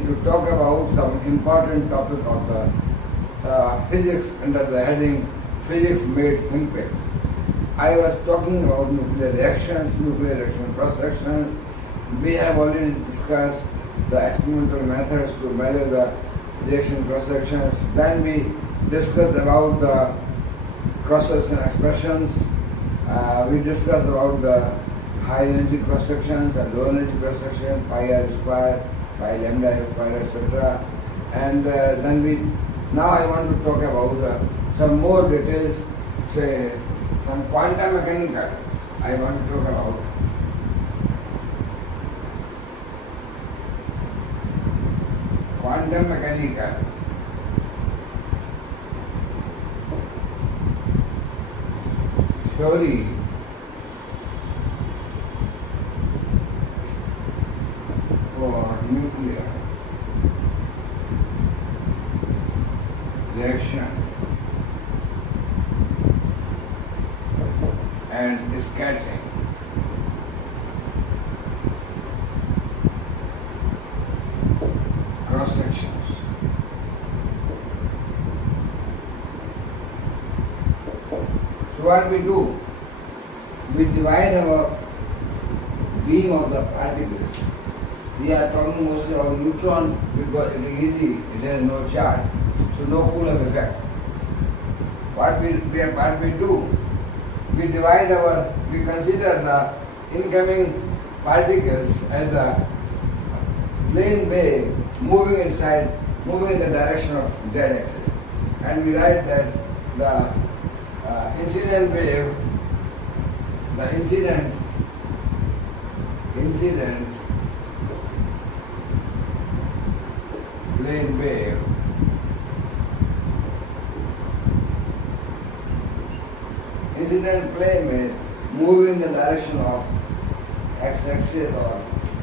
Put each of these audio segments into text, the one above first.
to talk about some important topic of the physics under the heading Physics Made Simple. I was talking about nuclear reactions, nuclear reaction cross-sections. We have already discussed the experimental methods to measure the reaction cross-sections. Then we discussed about the cross-section expressions. We discussed about the high energy cross-sections, the low energy cross-section, pi r square, pi lambda square, etc. And now I want to talk about some more details, say some quantum mechanical. I want to talk about quantum mechanical. Theory for nuclear reaction and scattering. Cross sections. So what we do? We divide our beam of the particles. We are talking mostly about neutron because it is easy, it has no charge, so no Coulomb effect. What we do? We consider the incoming particles as a plane wave moving in the direction of z-axis, and we write that the incident wave, the incident plane wave moving in the direction of x-axis or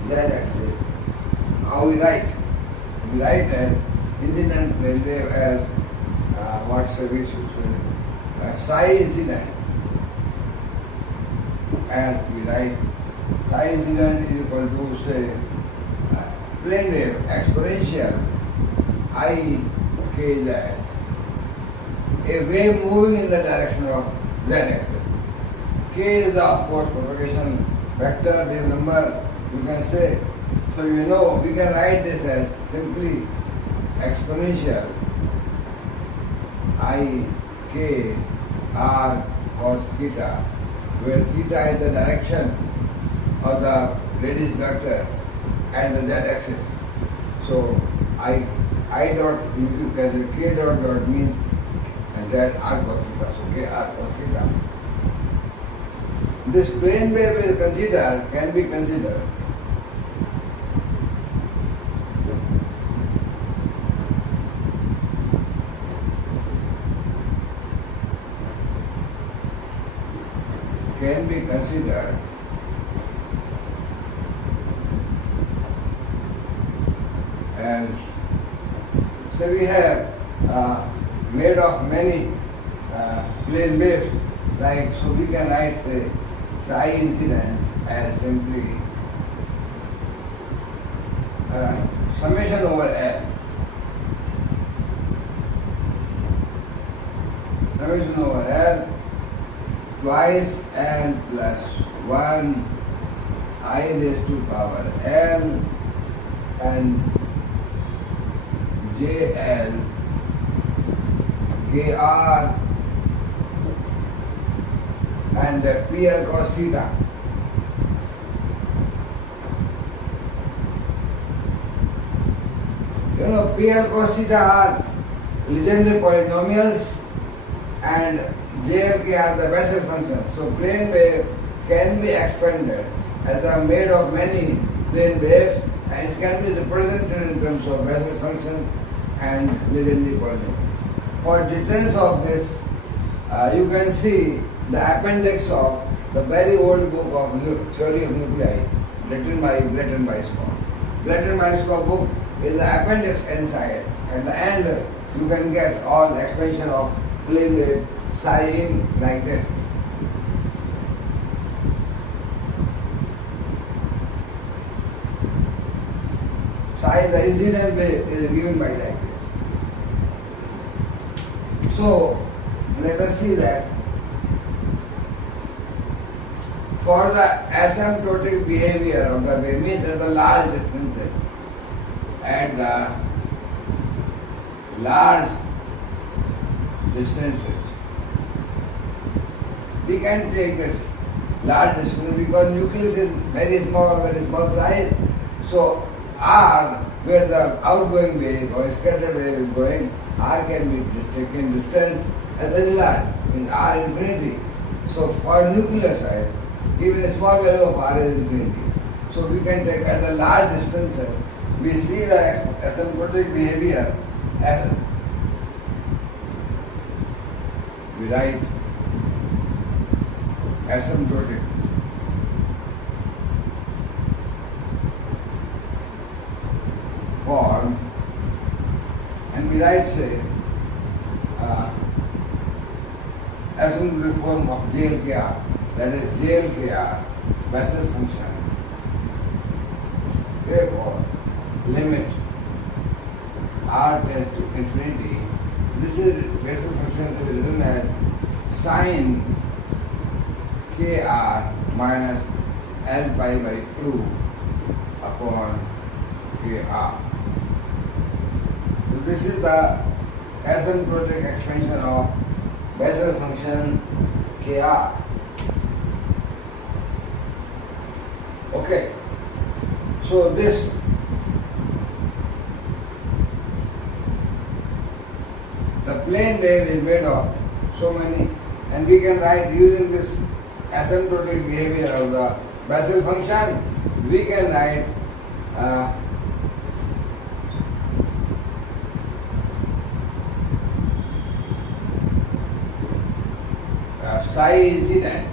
z-axis. How we write? We write that incident plane wave as psi incident, and we write psi incident is equal to, say, plane wave exponential I k z, a wave moving in the direction of z-axis. K is the, of course, propagation vector, the number you can say. So you know we can write this as simply exponential I k r cos theta, where theta is the direction of the radius vector and the z-axis. So I dot, if you can, k dot means z r cos theta, so k r cos theta. This plane wave can be considered as, so we have made of many plane waves, like, so we can write the psi incident as simply summation over L. Summation over L twice L plus 1 I raised to power L and JL KR and PR cos theta. You know, PR cos theta are legendary polynomials and JLK are the Bessel functions. So plane wave can be expanded as are made of many plane waves, and it can be represented in terms of Bessel functions and legendary polynomials. For details of this, you can see the appendix of the very old book of Theory of Nuclei written by Blatt-Weisskopf. Blatt-Weisskopf book is the appendix inside. At the end, you can get all expansion of plane wave psi in like this. psi, the incident wave, is given by like this. So let us see that for the asymptotic behavior of the wave, means at the large distances, at the large distances, we can take this large distance because nucleus is very small size. So R, where the outgoing wave or scattered wave is going, R can be taken distance as very large, means R infinity. So for nuclear size, even a small value of R is infinity. So we can take at the large distances, we see the asymptotic behavior as we write asymptotic form, and we write say asymptotic form of JLKR, that is JLKR Bessel's function. Therefore, limit R tends to infinity. This is Bessel's function is written as sine KR minus L pi by 2 upon KR. So this is the asymptotic expansion of Bessel's function KR. Okay. So this the plane wave is made of so many, and we can write using this asymptotic behavior of the Bessel function, we can write psi incident,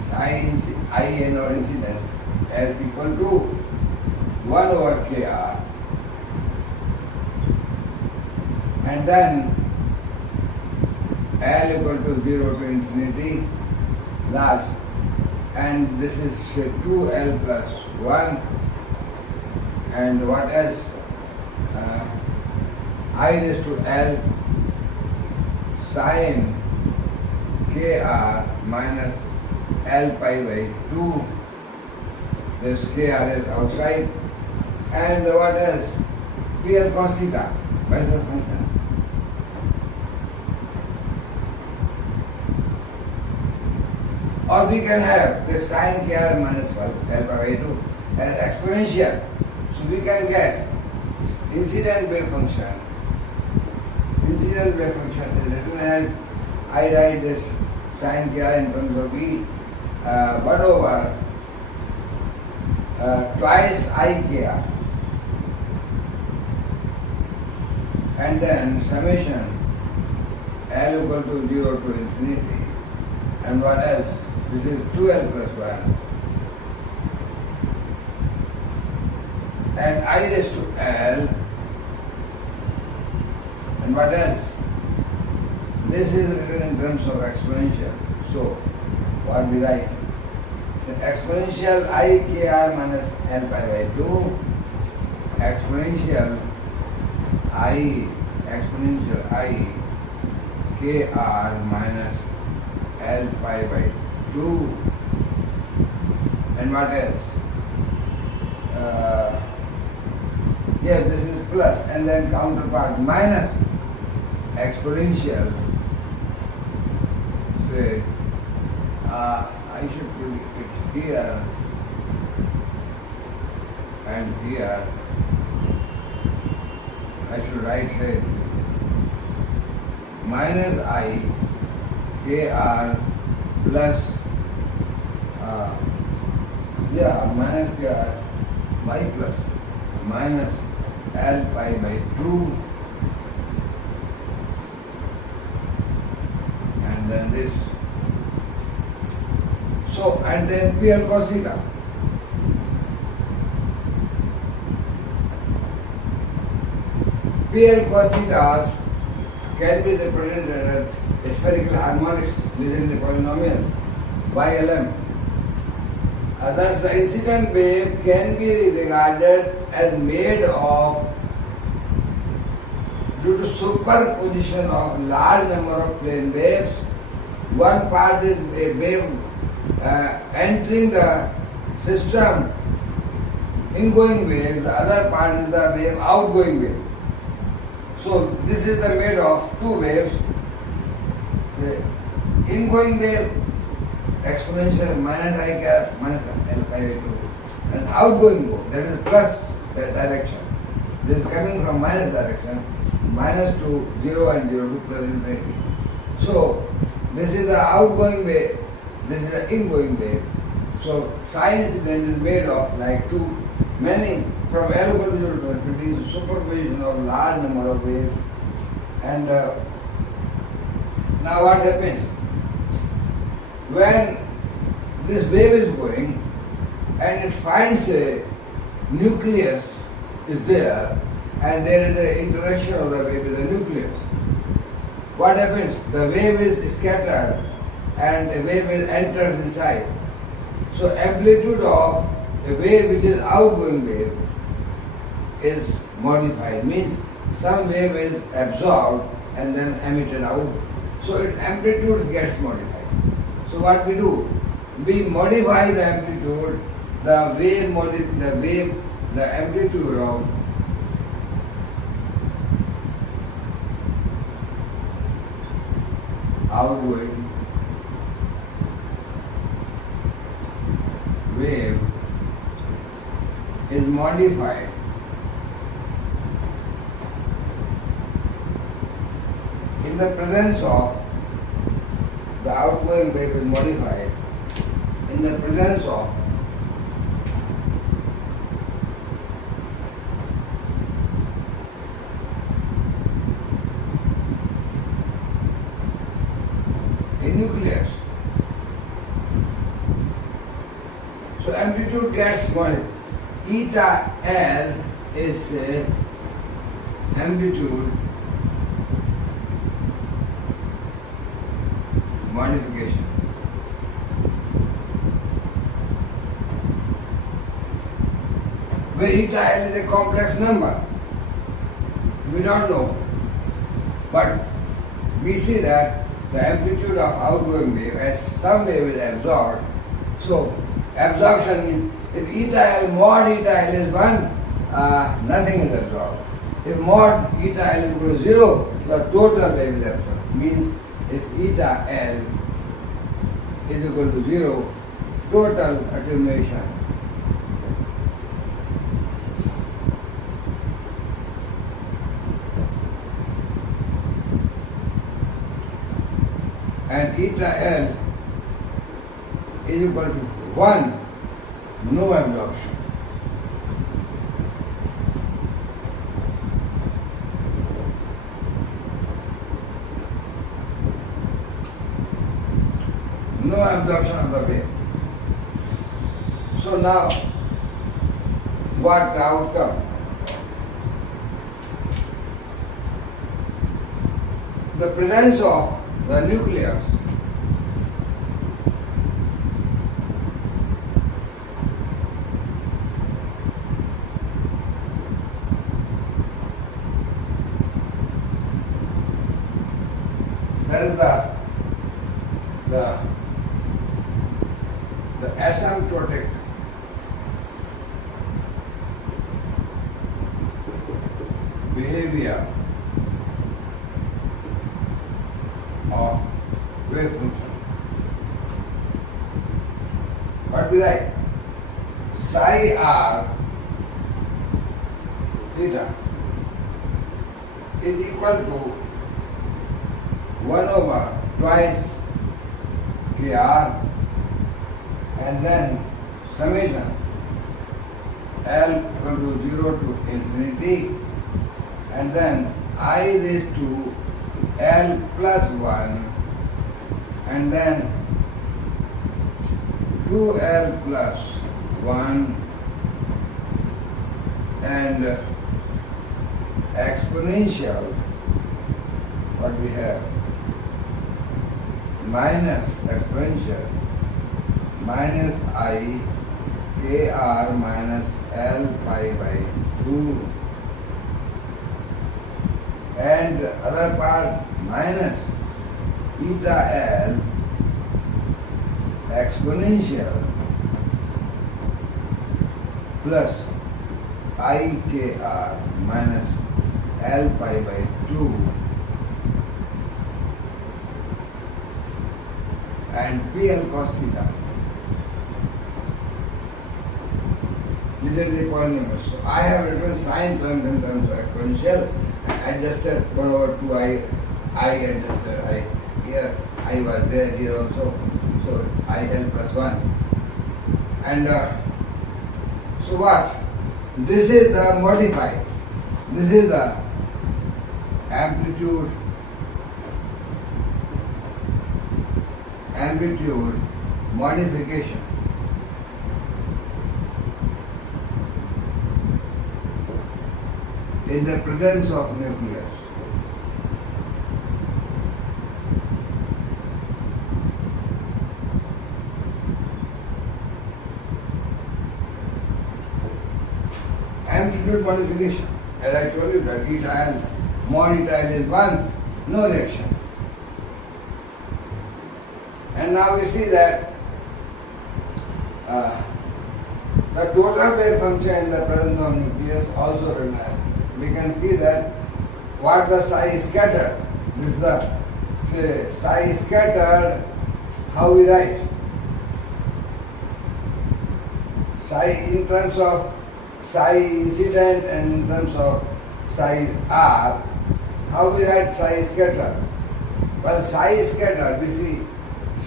IN or incidence as equal to 1 over KR, and then L equal to 0 to infinity large, and this is 2L plus 1, and what else? I raised to L sine KR minus L pi by 2, this KR is outside, and what else? PL cos theta, Bessel's function. Or we can have the sine KR minus L pi by 2 as exponential. So we can get incident wave function. Incident wave function is written as, I write this sine KR in terms of V, 1 over twice IKR, and then summation L equal to 0 to infinity, and what else? This is 2L plus 1, and I raised to L, and what else? This is written in terms of exponential. So what we write? So exponential IKR minus L pi by 2, exponential I KR minus L pi by 2, and what else? Yes, this is plus, and then counterpart minus exponential. Say, I should put it here and here. I should write say minus I KR plus minus KR by plus minus L pi by 2, and then this. So, and then PL cos theta. PL cos theta can be represented as spherical harmonics within the polynomials by LM. Thus, the incident wave can be regarded as made of due to superposition of large number of plane waves. One part is a wave entering the system, ingoing wave, the other part is the wave outgoing wave. So this is the made of two waves. The ingoing wave exponential minus I cap minus L pi by 2, and outgoing wave, that is plus the direction. This is coming from minus direction, minus to 0 and 0 to plus infinity. So this is the outgoing wave, this is the ingoing wave. So psi incident is made of like two, many, from L equal to 0 to infinity is superposition of large number of waves. And now what happens? When this wave is going and it finds a nucleus is there, and there is an interaction of the wave with the nucleus. What happens? The wave is scattered and the wave enters inside. So amplitude of a wave which is outgoing wave is modified, means some wave is absorbed and then emitted out. So its amplitude gets modified. So what we do? We modify the amplitude, the amplitude of outgoing wave is modified in the presence of the outgoing wave is modified in the presence of a nucleus. So amplitude gets modified. Eta L is amplitude modification. Where eta L is a complex number. We don't know. But we see that the amplitude of outgoing wave, as some wave is absorbed, so absorption means if eta L, mod eta L is 1, nothing is absorbed. If mod eta L is equal to 0, the total wave is absorbed. Means if eta L is equal to 0, total attenuation and eta L is equal to 1, no absorption. No absorption of the wave. So now, what the outcome? The presence of the nucleus that is the asymptotic behavior of wave function. What we write? Psi r theta is equal to 1 over twice kr and then summation L equal to 0 to infinity and then I raised to L plus 1 and then 2L plus 1 and exponential what we have minus exponential minus I kr minus L pi by 2 and other part minus eta L exponential plus IKR minus L pi by 2 and PL cos theta. These are the polynomials. So I have written sine terms in terms of exponential, adjusted 1 over 2 I adjusted I here, I was there here also, so IL plus 1. And so what? This is the modified. This is the amplitude modification. In the presence of nucleus. Amplitude modification. As I told you that eta L, mod eta L is 1, no reaction. And now we see that the total wave function in the presence of nucleus also remains. We can see that what the psi scattered. This is the psi scattered, how we write? Psi in terms of psi incident and in terms of psi r, how we write psi scattered? Well, psi scattered, we see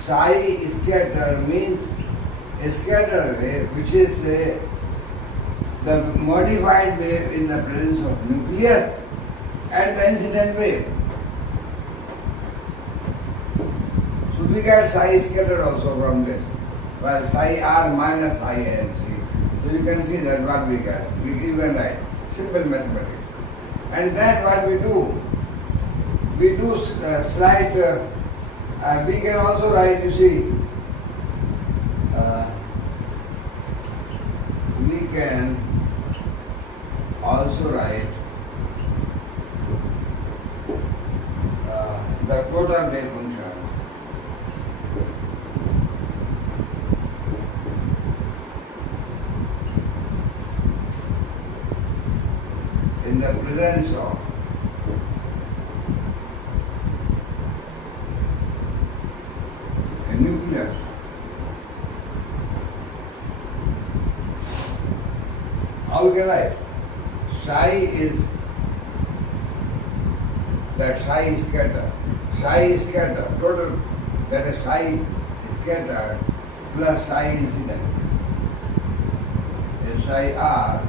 psi scattered means a scattered wave which is the modified wave in the presence of nucleus and the incident wave. So we get psi scattered also from this, while psi r minus I and c. So you can see that what we get. We can write simple mathematics. And then what we do slight, we can also write, you see, we can also write the total wave function in the presence of a nucleus. How can I? Psi is that psi scatter. Psi scatter, total, that is psi scattered plus psi incident is psi r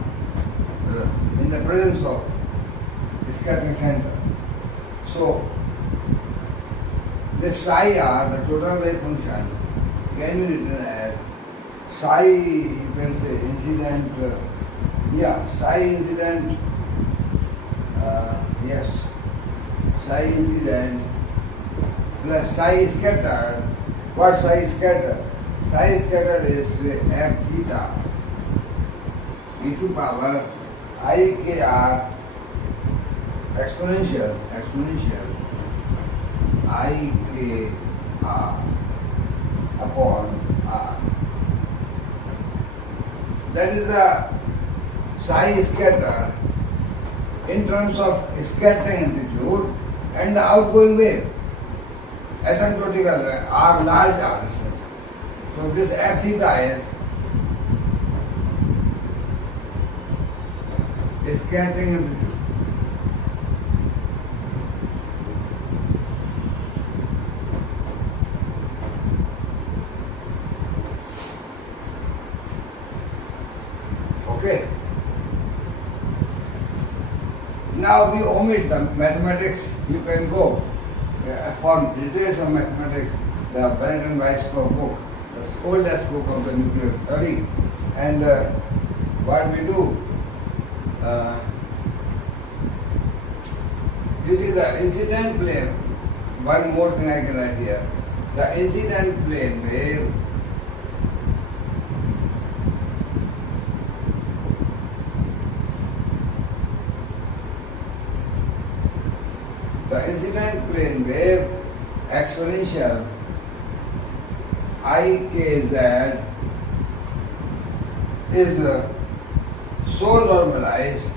in the presence of scattering center. So, this psi r, the total wave function, can be written as psi, you can say incident, psi incident, yes, psi incident plus psi scattered. What psi scattered? Psi scattered is f theta e to power IKR exponential IKR upon R. That is the psi scatter in terms of scattering amplitude and the outgoing wave, asymptotical wave, R large R distance. So this f theta is scattering amplitude. Okay. Now we omit the mathematics. You can go for details of mathematics. The Bennett and Weisskopf book, the oldest book of the nuclear theory, and what we do. You see the incident plane, one more thing I can write here. The incident plane wave the incident plane wave exponential ikz is so normalized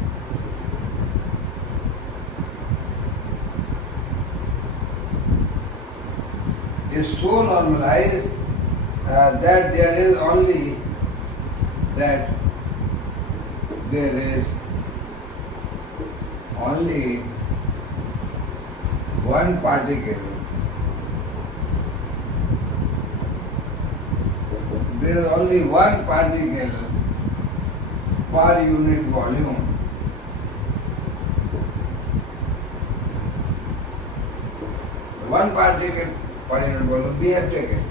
that there is only one particle. There is only one particle per unit volume. One particle per unit volume we have taken.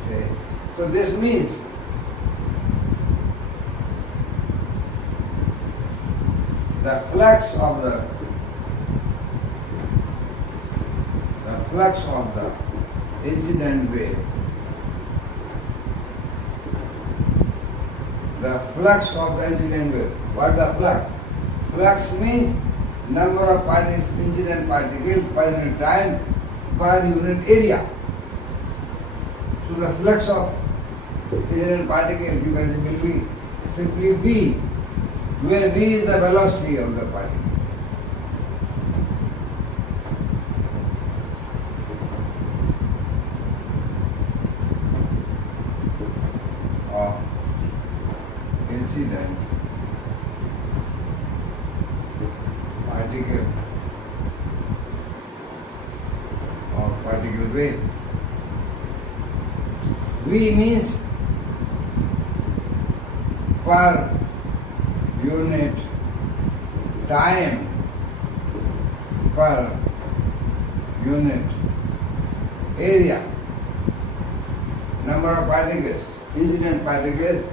So this means the flux of the incident wave, the flux of the incident wave. What is the flux? Flux means number of particles, incident particles per unit time per unit area. So the flux of incident particle you can will be simply v, where v is the velocity of the particle. Of incident particle or particle wave. V means per unit time per unit area. Number of particles, incident particles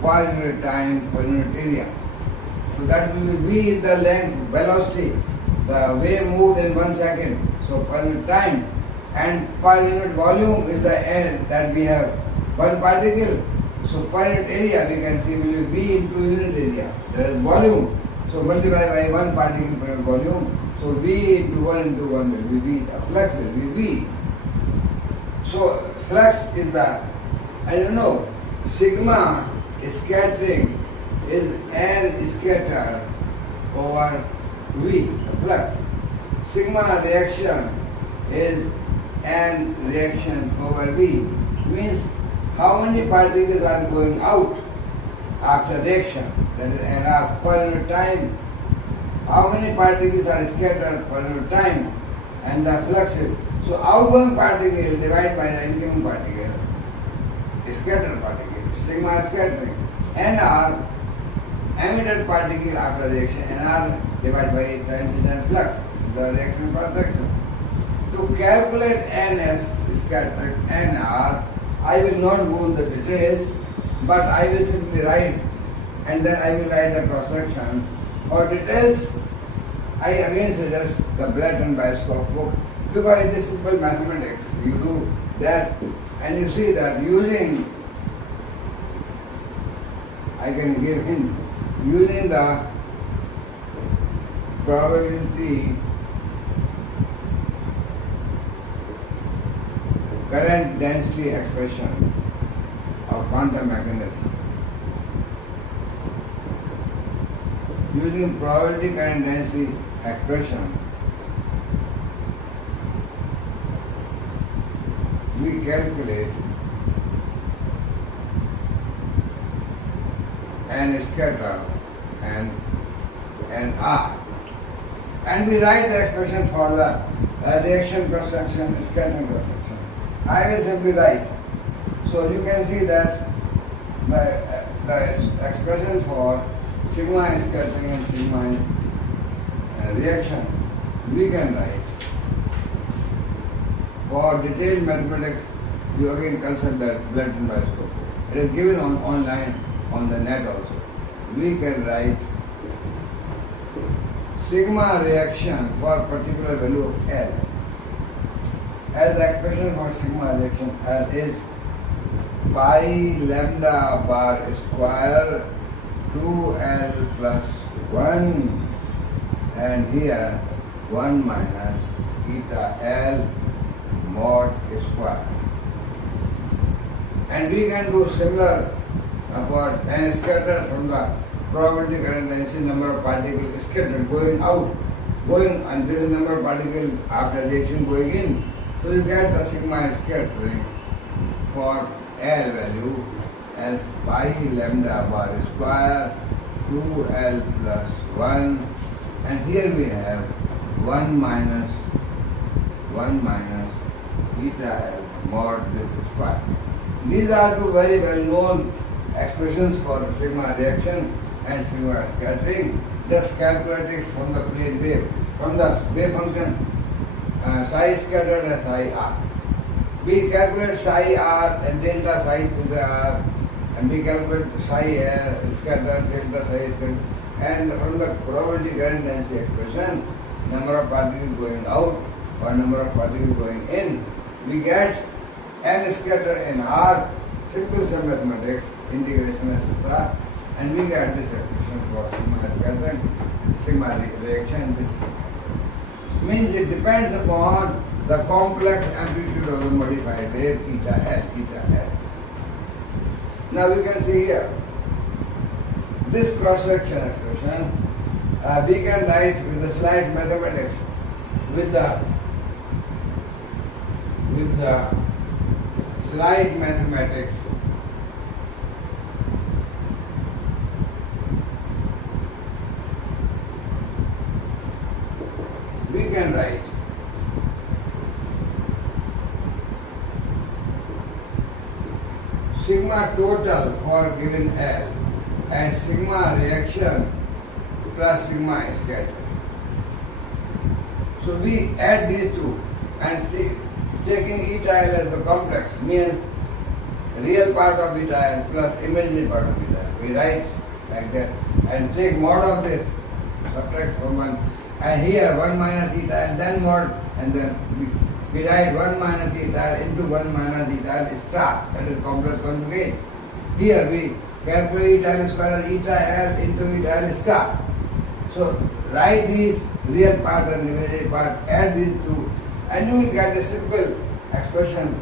per unit time per unit area. So that will be V is the length, velocity. The wave moved in 1 second. So per unit time and per unit volume is the L that we have one particle. So per unit area we can see will be V into unit area. There is volume. So multiply by one particle per unit volume. So V into 1 will be V. The flux will be V. So flux is the, sigma scattering is N scatter over V, the flux. Sigma reaction is N reaction over V. Means how many particles are going out after reaction, that is N per unit time. How many particles are scattered per unit time, and the flux is. So outgoing particle divided by the incoming particle, scattered particle, sigma scattering. Nr emitted particle after reaction, Nr divided by the incident flux, the reaction cross section. To calculate Ns scattered Nr, I will not go into the details, but I will simply write, and then I will write the cross section. For details, I again suggest the Blatt and Weisskopf book, because it is simple mathematics. You do that, and you see that using, I can give hint, using the probability current density expression of quantum mechanism. Using probability current density expression, we calculate N scatter and R. And we write the expression for the reaction cross section, scattering cross section. I will simply write. So you can see that the expression for sigma scattering and sigma reaction, we can write. For detailed mathematics, you again consult that Blatt and Weisskopf. It is given online on the net also. We can write sigma reaction for particular value of L. As the expression for sigma reaction L is pi lambda bar square 2L plus 1, and here 1 minus eta L mod square. And we can do similar for n scatter from the probability current density number of particles scattered going out, and this is number of particles after reaction going in. So you get the sigma scattering for L value as pi lambda bar square 2L plus 1, and here we have 1 minus eta L mod this square. These are two very well known expressions for the sigma reaction and sigma scattering. Just calculate it from the plane wave, from the wave function psi scattered as psi r. We calculate psi r and delta psi to the r, and we calculate psi scattered, delta psi scattered, and from the probability current density expression, number of particles going out or number of particles going in, we get n scatter in r, simple sum mathematics, integration etc., and we get this expression for sigma scattering, sigma reaction. This means it depends upon the complex amplitude of the modified wave eta L. Now we can see here this cross-section expression we can write with the slight mathematics, with the slight mathematics. We can write sigma total for given L as sigma reaction plus sigma scatter. So we add these two, and taking eta L as the complex means real part of eta L plus imaginary part of eta L. We write like that and take mod of this, subtract from 1, and here 1 minus eta L, then mod, and then we write 1 minus eta L into 1 minus eta L star, that is complex conjugate. Here we calculate eta L square as eta L into eta L star. So write these real part and imaginary part, add these two, and you will get a simple expression,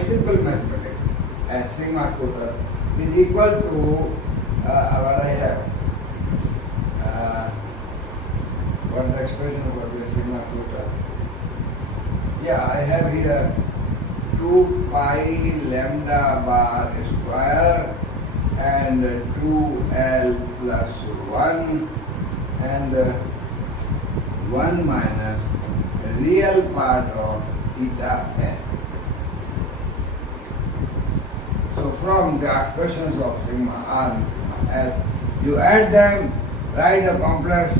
simple mathematics, as sigma total is equal to what I have. What is the expression about the sigma total? Yeah, I have here 2 pi lambda bar square and 2L plus 1 and 1 minus real part of eta L. So from the expressions of sigma r and sigma L, you add them, write the complex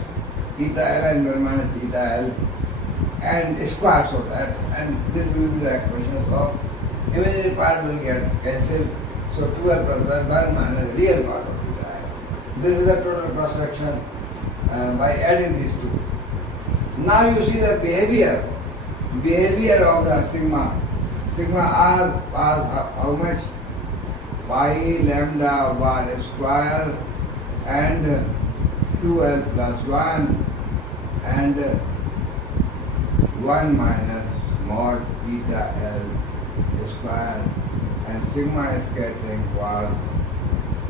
eta L and 1 minus eta L and square of that, and this will be the expressions of imaginary part will get cancelled. So 2L plus 1 minus real part of eta L. This is the total cross section by adding these two. Now you see the behavior of the sigma. Sigma r was how much? Pi lambda bar square and 2L plus 1 and 1 minus mod eta L square, and sigma scattering was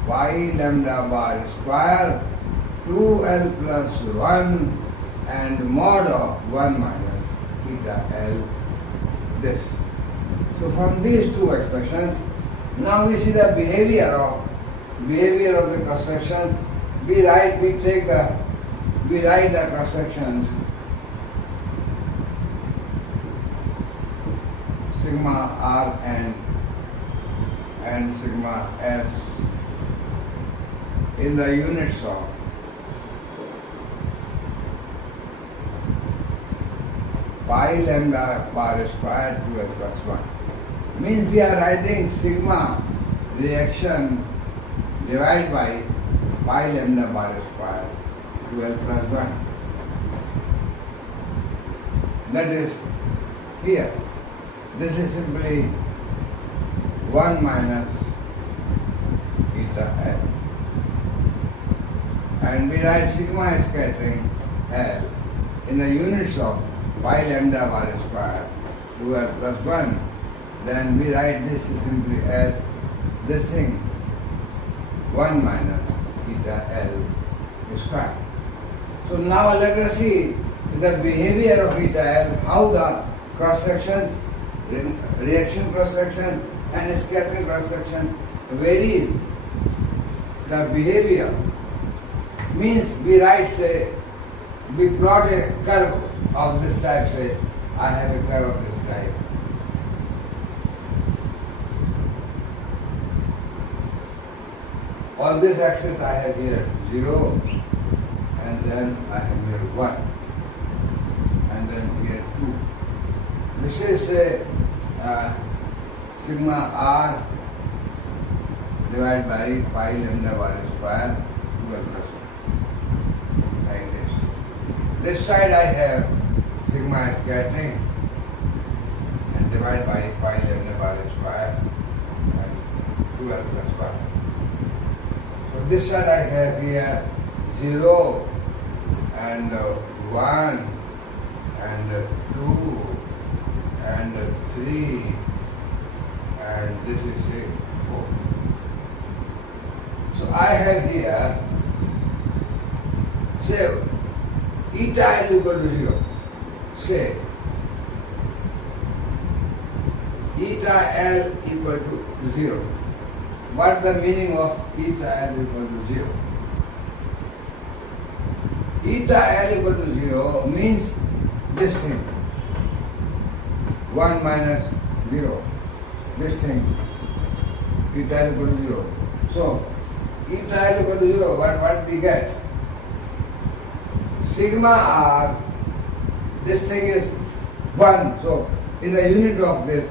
pi lambda bar square 2L plus 1 and mod of 1 minus eta L, this. So from these two expressions, now we see the behavior of the cross sections. We write the cross sections sigma r and sigma s in the units of pi lambda bar square 2L plus 1. Means we are writing sigma reaction divided by pi lambda bar square 2L plus 1. That is here. This is simply 1 minus eta L. And we write sigma scattering L in the units of pi lambda bar square to l plus 1, then we write this simply as this thing 1 minus eta L square. So now let us see the behavior of eta L, how the cross sections, reaction cross section and scattering cross section varies. The behavior means we write, say, we plot a curve of this type, say, I have a curve of this type. On this axis I have here 0, and then I have here 1, and then here 2. This is a sigma r divided by pi lambda bar square 2l plus 1, like this. This side I have sigma scattering and divided by pi lambda bar square and 2l plus 1. So this side I have here 0 and 1 and 2 and 3 and this is say 4. So I have here, say, eta L equal to 0. Say, eta L equal to 0. What the meaning of eta L equal to 0? Eta L equal to 0 means this thing, 1 minus 0, this thing, eta L equal to 0. So, eta L equal to 0, what we get? Sigma r, this thing is 1, so in the unit of this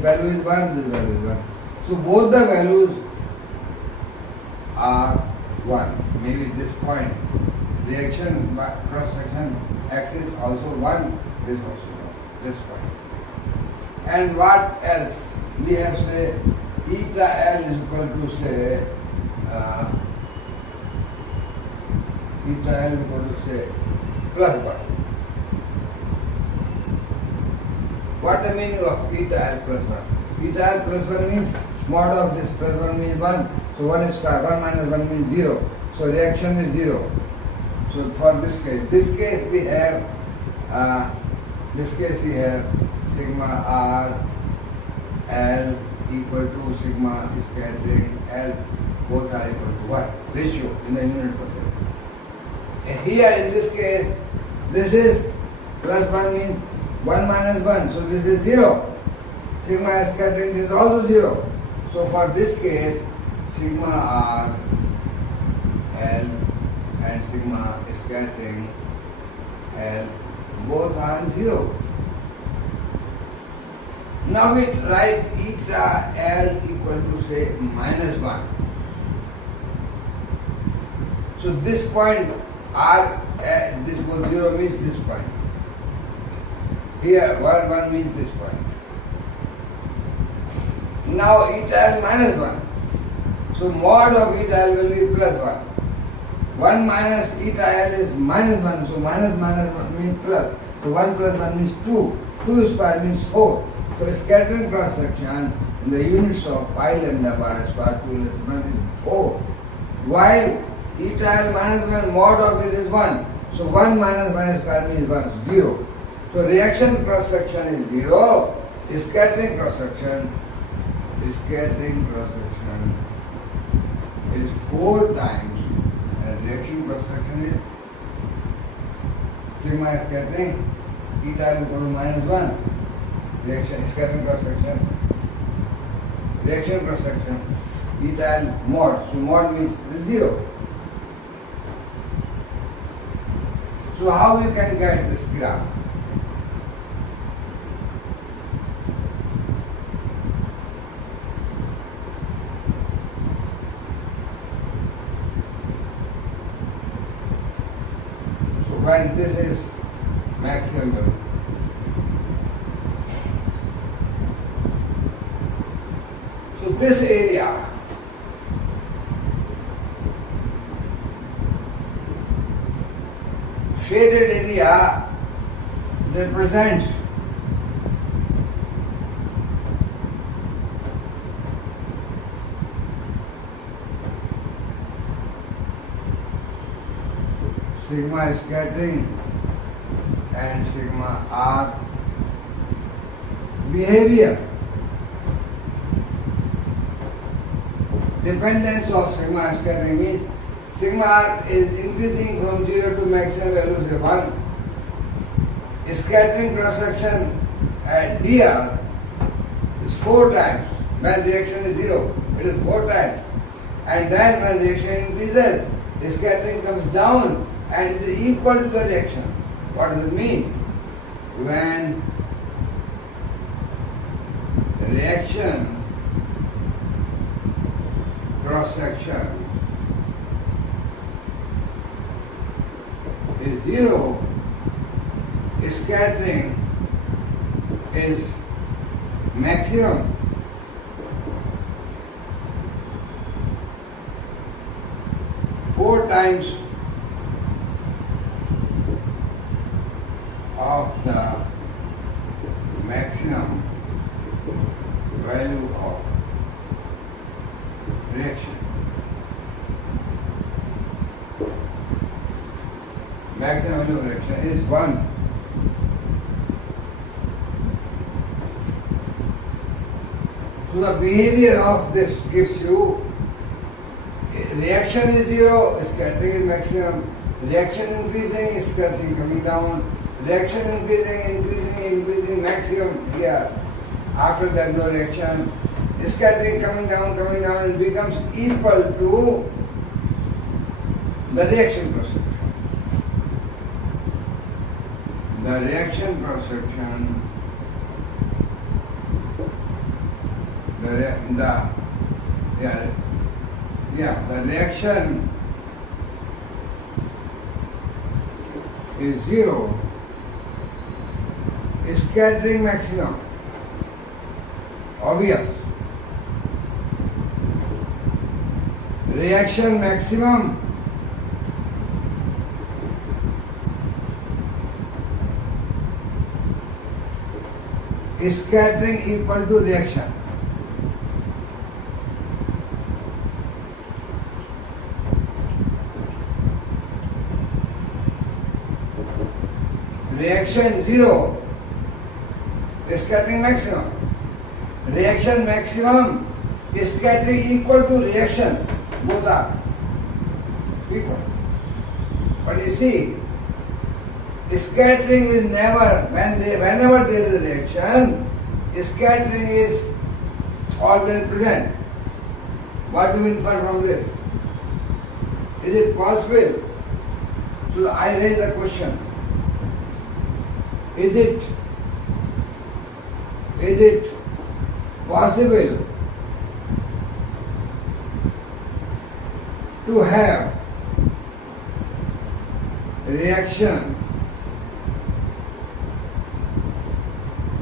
value is 1, this value is 1. So both the values are 1. Maybe this point, reaction cross section axis also 1, this also 1, this point. And what else? We have say eta L is equal to say eta L is equal to say plus 1. What the meaning of eta L plus 1? Eta L plus 1 means mod of this plus 1 means 1. So 1 is square, 1 minus 1 means 0. So reaction is 0. So for this case we have sigma r L equal to sigma scattering L, both are equal to 1 ratio in the unit potential. Here in this case, this is plus 1 means 1 minus 1, so this is 0. Sigma scattering is also 0. So for this case, sigma r L and sigma scattering L both are 0. Now we write eta L equal to say minus 1. So this point R, this was 0 means this point. Here 1 means this point. Now eta L minus 1. So mod of eta L will be plus 1. 1 minus eta L is minus 1. So minus 1 means plus. So 1 plus 1 means 2. 2 square means 4. So scattering cross section in the units of pi lambda bar square 2 is 4. While eta L minus 1 mod of this is 1. So 1 minus 1 square means 1, 0. So reaction cross section is 0. Scattering cross section is 4 times, and reaction cross section is sigma scattering eta L equal to minus 1. Scattering cross section, reaction cross section, eta L mod. So mod means 0. So how we can get this graph? So when this is maximum, so this area shaded area represents sigma scattering and sigma R behavior. Dependence of sigma scattering means sigma R is increasing from 0 to maximum value say 1. Scattering cross section at dr is 4 times. When reaction is 0, it is 4 times. And then when reaction increases, the scattering comes down and it is equal to the reaction. What does it mean? When reaction cross section is 0, scattering is maximum. Four times of the maximum value of reaction. Maximum value of reaction is 1. So the behavior of this gives you reaction is 0, scattering is maximum, reaction increasing, scattering coming down, reaction increasing, maximum here. After that no reaction, scattering coming down, it becomes equal to the reaction cross section. The reaction cross section, the reaction is 0, scattering maximum. Obvious. Reaction maximum, scattering equal to reaction. Reaction 0, scattering maximum. Reaction maximum, scattering equal to reaction. Both are equal. But you see, scattering is never, whenever there is a reaction, scattering is always present. What do you infer from this? Is it possible? So I raise the question. Is it possible to have reaction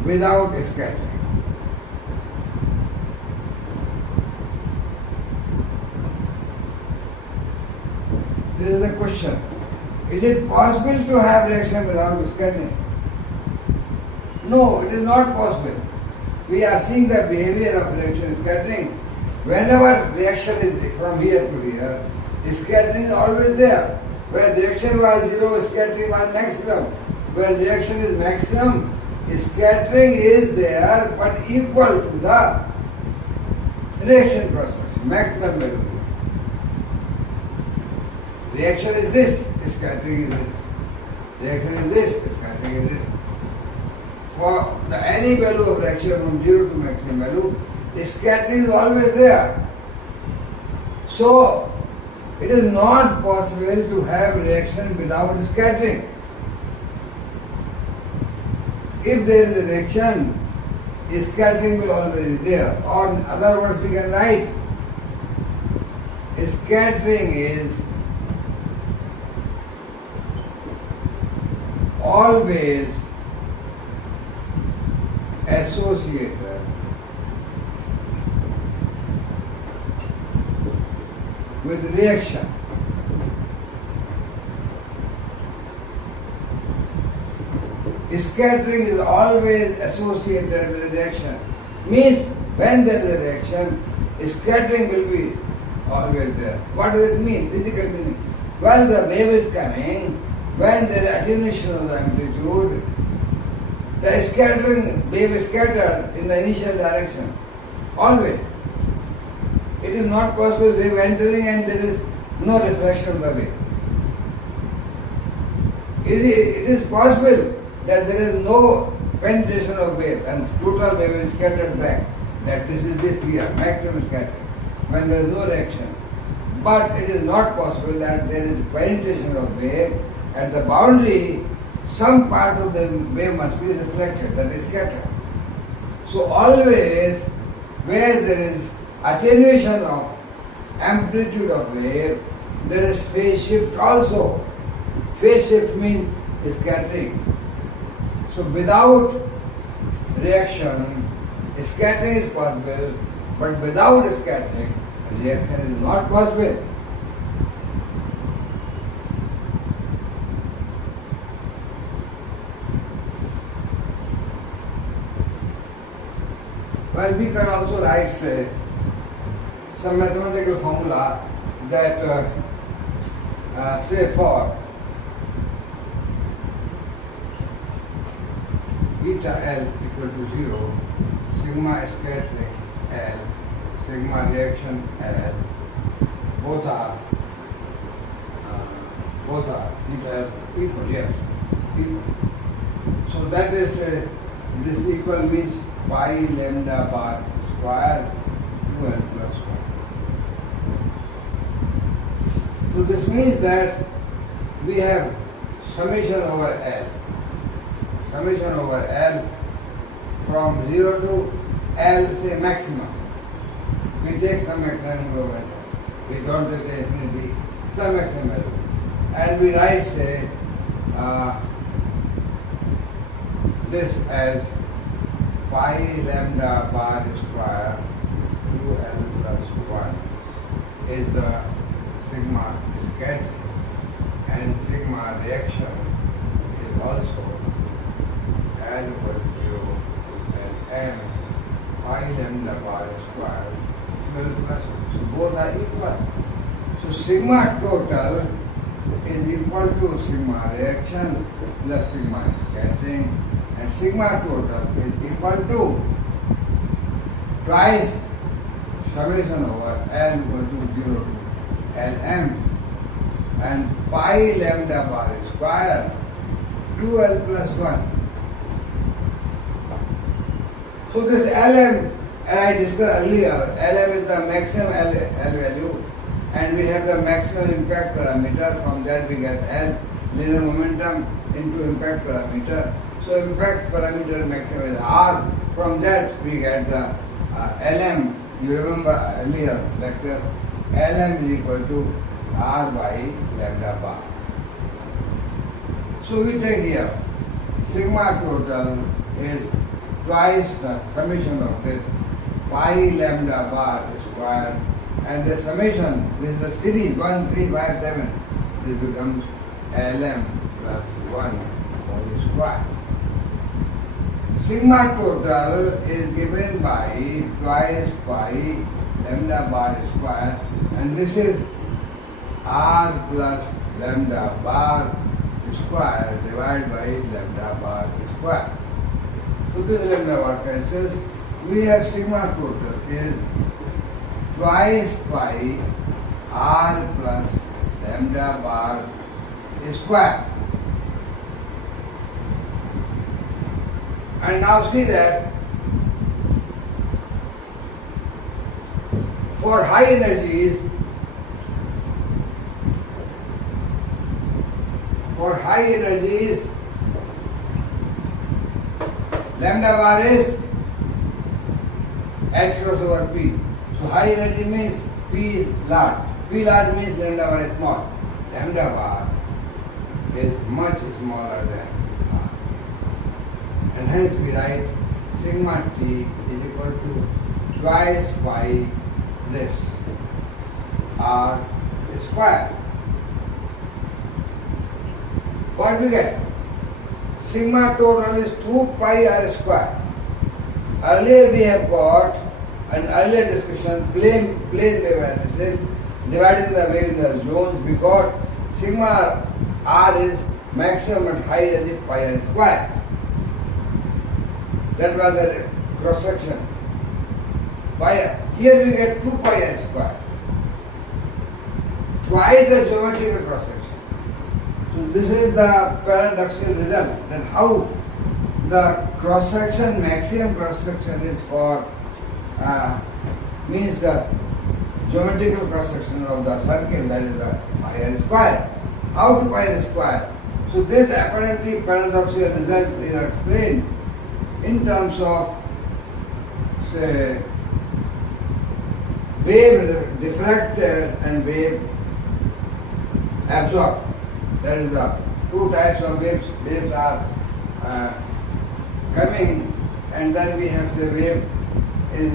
without scattering? This is the question. Is it possible to have reaction without scattering? No, it is not possible. We are seeing the behavior of reaction scattering. Whenever reaction is from here to here, scattering is always there. When reaction was 0, scattering was maximum. When reaction is maximum, scattering is there but equal to the reaction process, maximum value. Reaction is this, scattering is this. Reaction is this, scattering is this. For any value of reaction from 0 to maximum value, the scattering is always there. So, it is not possible to have reaction without scattering. If there is a reaction, scattering will always be there. Or in other words, we can write, scattering is always associated with reaction. Scattering is always associated with reaction. Means when there is a reaction, scattering will be always there. What does it mean? Physical meaning. While the wave is coming, when there is attenuation of the amplitude, the scattering wave is scattered in the initial direction. Always. It is not possible wave entering and there is no reflection of the wave. It is possible that there is no penetration of wave and total wave is scattered back. That this is this here, maximum scattering, when there is no reaction. But it is not possible that there is penetration of wave. At the boundary, some part of the wave must be reflected, that is scattered. So always where there is attenuation of amplitude of wave, there is phase shift also. Phase shift means scattering. So without reaction, scattering is possible, but without scattering, reaction is not possible. Well, we can also write, say, some mathematical formula that, say, for eta L equal to 0, sigma scattering L, sigma reaction L, both are eta L equal, yes, equal. So that is, this equal means pi lambda bar square 2L plus 1. So this means that we have summation over L. Summation over L from 0 to L, say maximum. We take some maximum moment. We don't take infinity, some maximum value. And we write, say, this as pi lambda bar square 2L plus 1 is the sigma scattering, and sigma reaction is also L equals 0 and m pi lambda bar square 12 plus 1. So both are equal. So sigma total is equal to sigma reaction plus sigma scattering, and sigma total is equal to twice summation over L equal to 0 to Lm and pi lambda bar square 2L plus 1. So this Lm, as I discussed earlier, Lm is the maximum L value, and we have the maximum impact parameter. From that we get L, linear momentum into impact parameter. So impact parameter maximum is R. From that we get the Lm. You remember earlier lecture, Lm is equal to R by lambda bar. So we take here, sigma total is twice the summation of this pi lambda bar square, and the summation, this is the series 1, 3, 5, 7, this becomes Lm plus 1 whole square. Sigma total is given by twice pi lambda bar square, and this is R plus lambda bar square divided by lambda bar square. So this lambda bar cancels. We have sigma total is twice pi R plus lambda bar square. And now see that for high energies, lambda bar is H cross over P. So high energy means P is large. P large means lambda bar is small. Lambda bar is much smaller than R. And hence we write sigma T is equal to twice pi this R square. What we get? sigma total is 2 pi r square. Earlier we have got an earlier discussion, plane wave analysis, dividing the wave in the zones. We got sigma r is maximum at high energy pi r square. That was the cross section. Here we get 2 pi r square. Twice the geometrical cross section. So this is the paradoxical result, that how the cross section, maximum cross section is for means the geometrical cross section of the circle, that is the pi r square. How to pi r square? So this apparently paradoxical result is explained in terms of, say, wave diffracted and wave absorbed. That is the two types of waves. Waves are coming, and then we have the wave is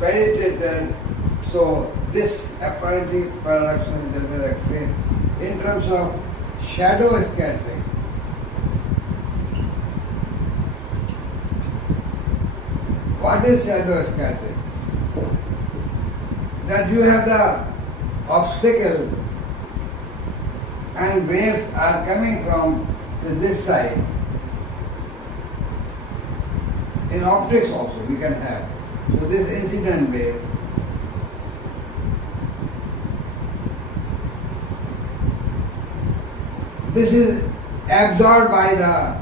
penetrated. So this apparently paradoxical result is explained in terms of shadow scattering. What is shadow scattering? That you have the obstacle and waves are coming from this side. In optics also we can have. So this incident wave, this is absorbed by the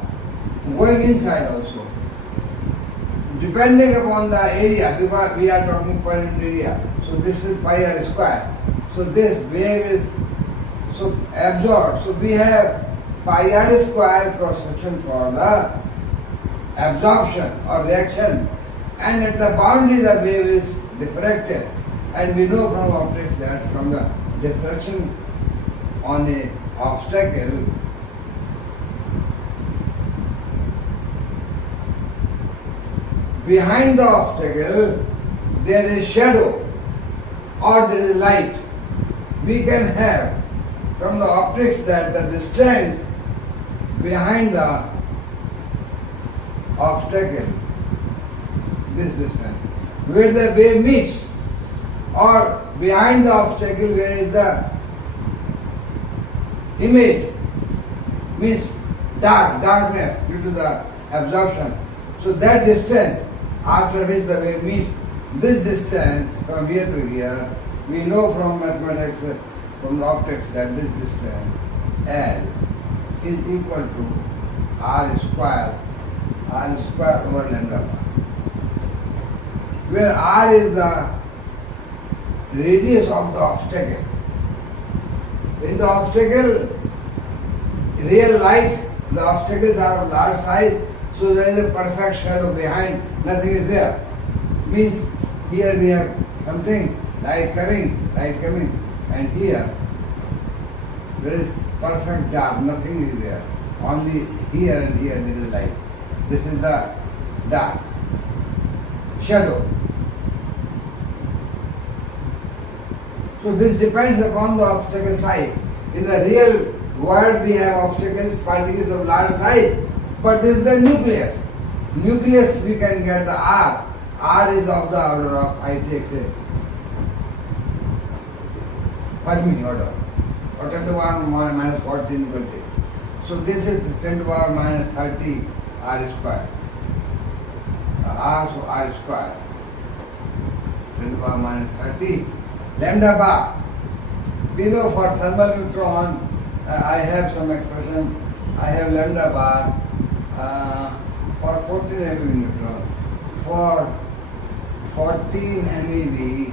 going inside also. Depending upon the area, because we are talking per unit area. So this is pi r square. So this wave is so absorbed. So we have pi r square cross section for the absorption or reaction, and at the boundary the wave is diffracted, and we know from optics that from the diffraction on a obstacle, behind the obstacle there is shadow or there is light. We can have from the optics that the distance behind the obstacle, this distance, where the wave meets, or behind the obstacle where is the image, means darkness due to the absorption. So that distance after which the wave meets, this distance from here to here, we know from mathematics, from the optics, that this distance L is equal to r square over lambda bar, where r is the radius of the obstacle. In the obstacle, real light, the obstacles are of large size, so there is a perfect shadow behind, nothing is there. Means here we have something, light coming, and here there is perfect dark, nothing is there. Only here and here there is light. This is the dark shadow. So this depends upon the obstacle size. In the real world we have obstacles, particles of large size, but this is the nucleus. Nucleus we can get the R. R is of the order of, I take say, Fermi order, or 10 to the power minus 14 equal to. So this is 10 to the power minus 30 R square. R, so R square. 10 to the power minus 30. Lambda bar. We know for thermal neutron, I have some expression. I have lambda bar for 14 MeV neutron. For 14 MeV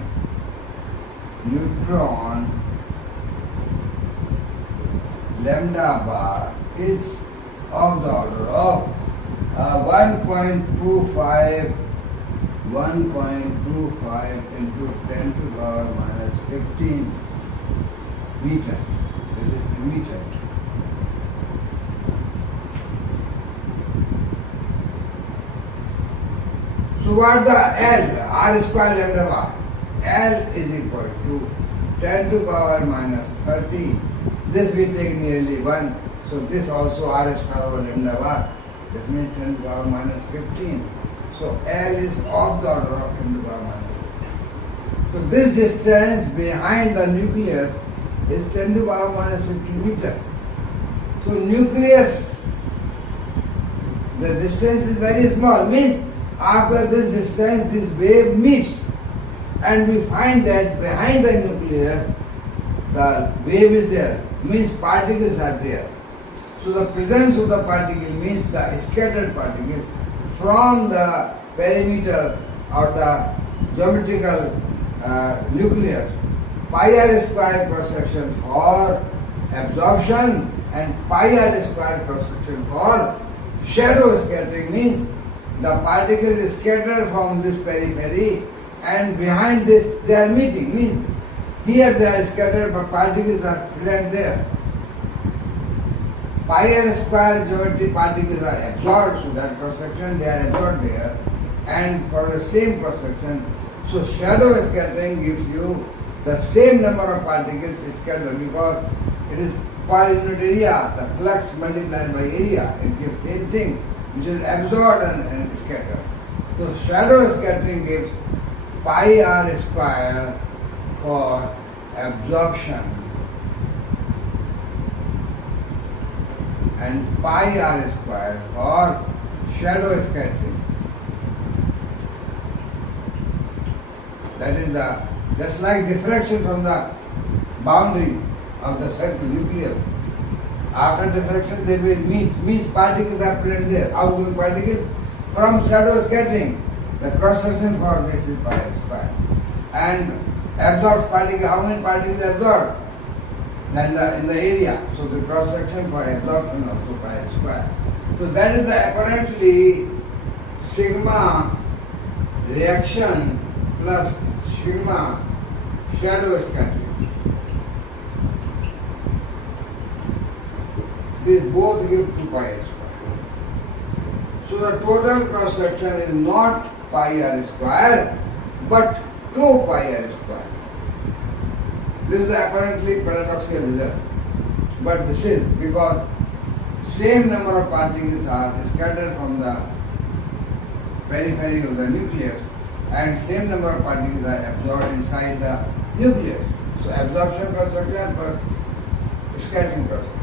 neutron, lambda bar is of the order of 1.25 into 10 to the power minus 15 meter. This is meter. So what the L, R square lambda bar? L is equal to 10 to the power minus 30. This we take nearly 1. So this also R square over lambda var. This means 10 to the power minus 15. So L is of the order of 10 to the power minus 15. So this distance behind the nucleus is 10 to the power minus 15 meter. So nucleus, the distance is very small. Means after this distance, this wave meets. And we find that behind the nucleus, the wave is there. Means particles are there. So the presence of the particle means the scattered particle from the perimeter or the geometrical nucleus. Pi r square cross section for absorption and pi r square cross section for shadow scattering, means the particles is scattered from this periphery and behind this they are meeting. Means here they are scattered but particles are present there. Pi r square geometry particles are absorbed, so that cross section they are absorbed there, and for the same cross section, so shadow scattering gives you the same number of particles scattered because it is per unit area, the flux multiplied by area, it gives same thing, which is absorbed and scattered. So shadow scattering gives pi r square for absorption and pi r square for shadow scattering. That is just like diffraction from the boundary of the circle nucleus. After diffraction they will meet, means particles are present there. Outgoing particles from shadow scattering. The cross section for this is pi r square. And absorbed particle, how many particles absorbed? In the area. So the cross section for absorption also pi r square. So that is the apparently sigma reaction plus sigma shadow scattering. These both give 2 pi r square. So the total cross section is not pi r square but 2 pi r square. This is apparently paradoxical result. But this is because same number of particles are scattered from the periphery of the nucleus and same number of particles are absorbed inside the nucleus. So absorption cross section plus scattering cross section.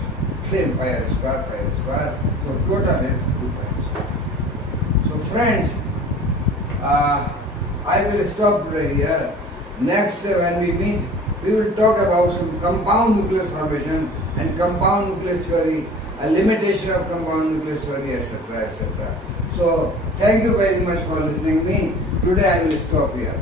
Same pi r square. So total is 2 pi r square. So friends, I will stop today here. Next when we meet, we will talk about some compound nucleus formation and compound nucleus theory, a limitation of compound nucleus theory, etc. etc. So thank you very much for listening to me. Today I will stop here.